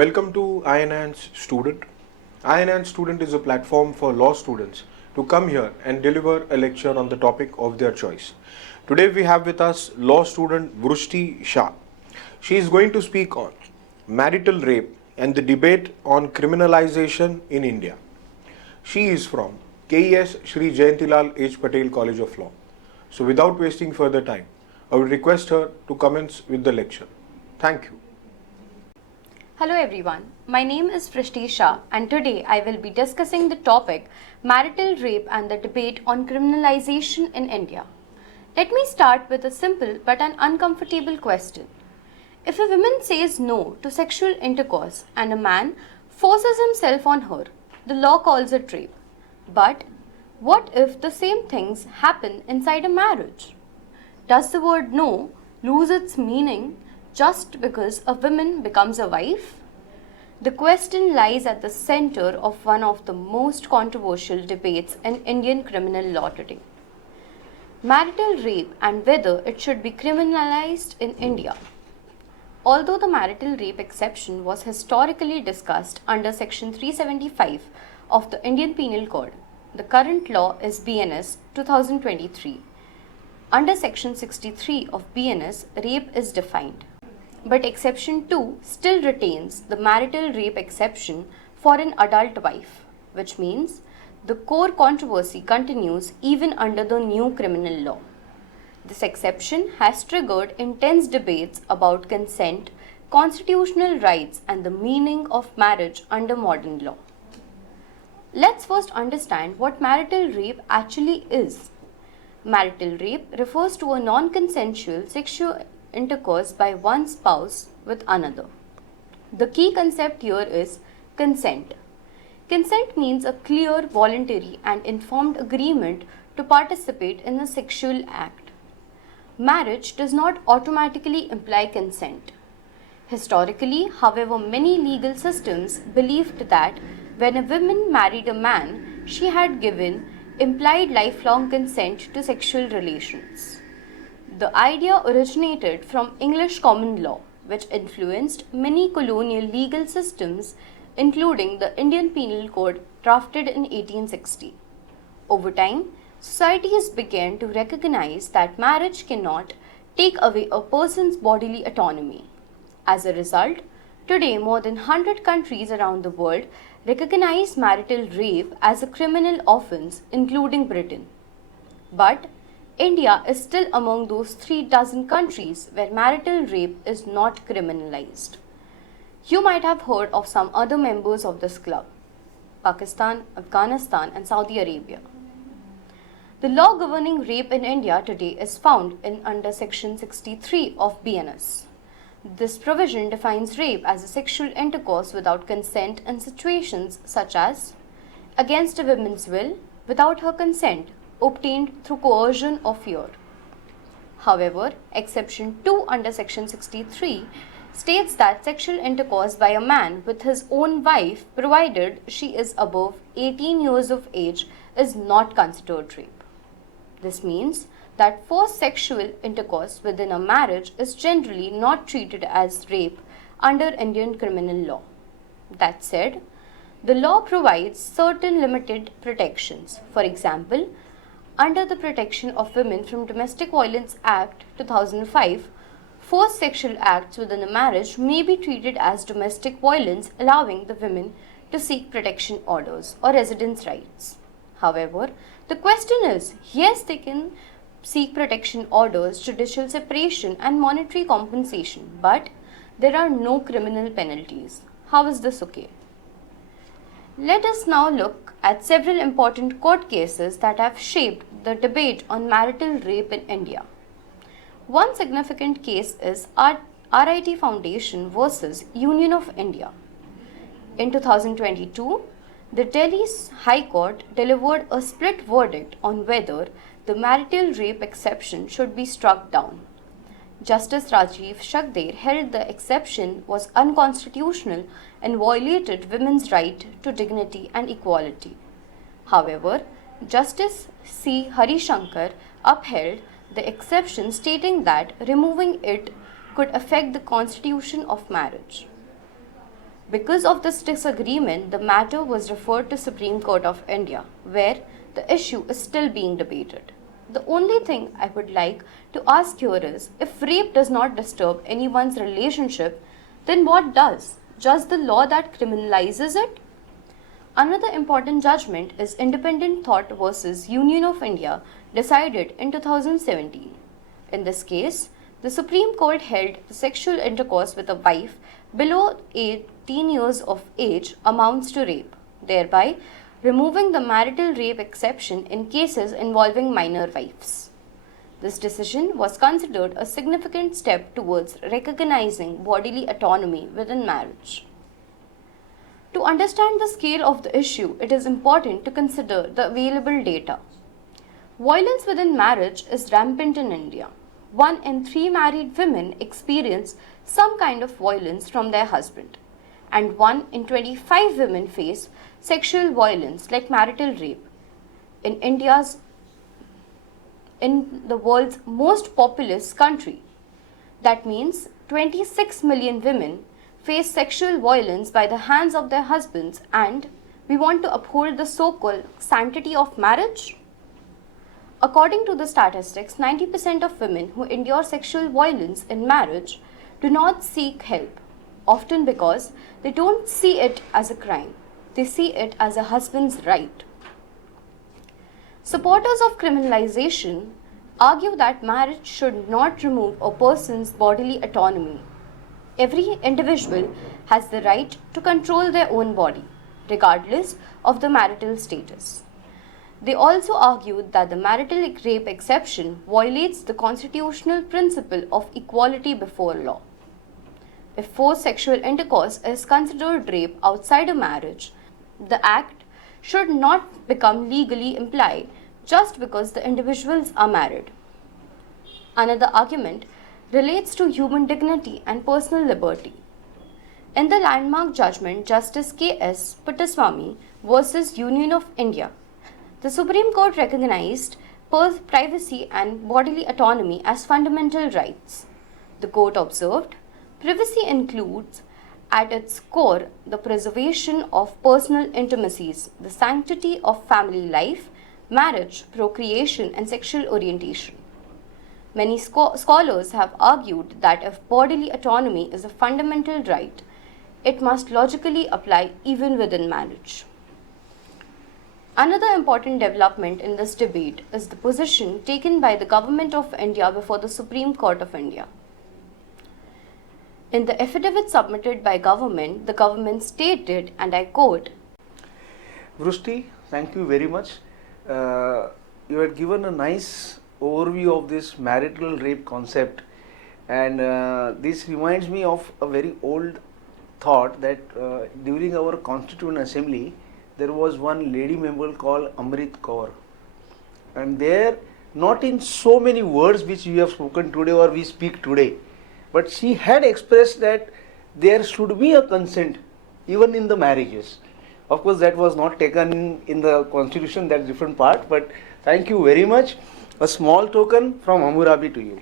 Welcome to INAN's Student. INAN Student is a platform for law students to come here and deliver a lecture on the topic of their choice. Today we have with us law student Vrushti Shah. She is going to speak on marital rape and the debate on criminalization in India. She is from KES Shri Jayantilal H Patel College of Law. So without wasting further time, I would request her to commence with the lecture. Thank you. Hello everyone, my name is Vrushti Shah and today I will be discussing the topic marital rape and the debate on criminalization in India. Let me start with a simple but an uncomfortable question. If a woman says no to sexual intercourse and a man forces himself on her, the law calls it rape. But what if the same things happen inside a marriage? Does the word no lose its meaning just because a woman becomes a wife? The question lies at the center of one of the most controversial debates in Indian criminal law today. Marital rape and whether it should be criminalized in India. Although the marital rape exception was historically discussed under Section 375 of the Indian Penal Code, the current law is BNS 2023. Under Section 63 of BNS, rape is defined. But Exception 2 still retains the marital rape exception for an adult wife, which means the core controversy continues even under the new criminal law. This exception has triggered intense debates about consent, constitutional rights, and the meaning of marriage under modern law. Let's first understand what marital rape actually is. Marital rape refers to a non-consensual sexual intercourse by one spouse with another. The key concept here is consent. Consent means a clear, voluntary, and informed agreement to participate in a sexual act. Marriage does not automatically imply consent. Historically, however, many legal systems believed that when a woman married a man, she had given implied lifelong consent to sexual relations. The idea originated from English common law, which influenced many colonial legal systems, including the Indian Penal Code drafted in 1860. Over time, societies began to recognize that marriage cannot take away a person's bodily autonomy. As a result, today more than 100 countries around the world recognize marital rape as a criminal offense, including Britain. But India is still among those 36 countries where marital rape is not criminalized. You might have heard of some other members of this club: Pakistan, Afghanistan, and Saudi Arabia. The law governing rape in India today is found in under Section 63 of BNS. This provision defines rape as a sexual intercourse without consent in situations such as against a woman's will, without her consent, obtained through coercion or fear. However, Exception 2 under Section 63 states that sexual intercourse by a man with his own wife, provided she is above 18 years of age, is not considered rape. This means that forced sexual intercourse within a marriage is generally not treated as rape under Indian criminal law. That said, the law provides certain limited protections. For example, under the Protection of Women from Domestic Violence Act 2005, forced sexual acts within a marriage may be treated as domestic violence, allowing the women to seek protection orders or residence rights. However, the question is, yes, they can seek protection orders, judicial separation, and monetary compensation, but there are no criminal penalties. How is this okay? Let us now look at several important court cases that have shaped the debate on marital rape in India. One significant case is RIT Foundation versus Union of India. In 2022, the Delhi High Court delivered a split verdict on whether the marital rape exception should be struck down. Justice Rajiv Shakder held the exception was unconstitutional and violated women's right to dignity and equality. However, Justice C. Harishankar upheld the exception, stating that removing it could affect the constitution of marriage. Because of this disagreement, the matter was referred to Supreme Court of India, where the issue is still being debated. The only thing I would like to ask here is, if rape does not disturb anyone's relationship, then what does? Just the law that criminalizes it? Another important judgment is Independent Thought versus Union of India, decided in 2017. In this case, the Supreme Court held sexual intercourse with a wife below 18 years of age amounts to rape, thereby removing the marital rape exception in cases involving minor wives. This decision was considered a significant step towards recognizing bodily autonomy within marriage. To understand the scale of the issue, it is important to consider the available data. Violence within marriage is rampant in India. 1 in 3 married women experience some kind of violence from their husband, and 1 in 25 women face sexual violence like marital rape. In the world's most populous country, that means 26 million women face sexual violence by the hands of their husbands, and we want to uphold the so-called sanctity of marriage? According to the statistics, 90% of women who endure sexual violence in marriage do not seek help, often because they don't see it as a crime. They see it as a husband's right. Supporters of criminalization argue that marriage should not remove a person's bodily autonomy. Every individual has the right to control their own body, regardless of the marital status. They also argued that the marital rape exception violates the constitutional principle of equality before law. If forced sexual intercourse is considered rape outside a marriage, the act should not become legally implied just because the individuals are married. Another argument relates to human dignity and personal liberty. In the landmark judgment Justice KES Shri versus Union of India, the Supreme Court recognized privacy and bodily autonomy as fundamental rights. The court observed, privacy includes, at its core, the preservation of personal intimacies, the sanctity of family life, marriage, procreation, and sexual orientation. Many scholars have argued that if bodily autonomy is a fundamental right, it must logically apply even within marriage. Another important development in this debate is the position taken by the Government of India before the Supreme Court of India. In the affidavit submitted by government, the government stated, and I quote, Vrushti, thank you very much. You had given a nice overview of this marital rape concept, and this reminds me of a very old thought that during our Constituent Assembly there was one lady member called Amrit Kaur, and there, not in so many words which we have spoken today or we speak today, but she had expressed that there should be a consent even in the marriages. Of course, that was not taken in the constitution, that's different part, but thank you very much. A small token from Hammurabi to you.